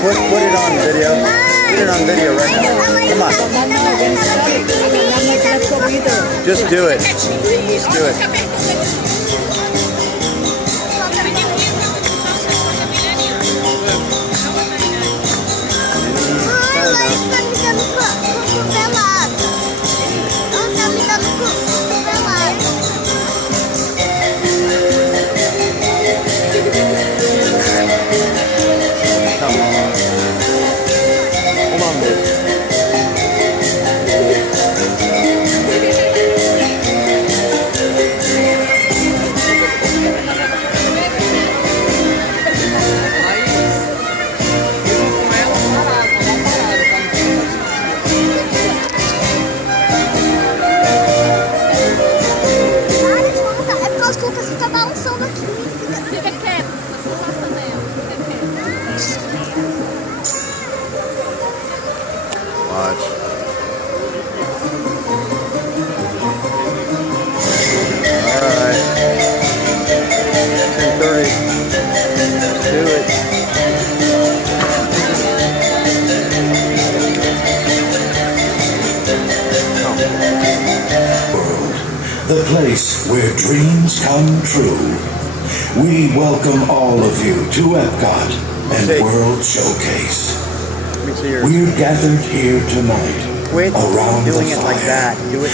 Put it on video. Put it on video right now. Come on. Just do it. Just do it. Watch. Alright. 10:30. Let's do it. The place where dreams come true. We welcome all of you to Epcot and World Showcase. We're gathered here tonight Quit around doing the it fire like that. Do it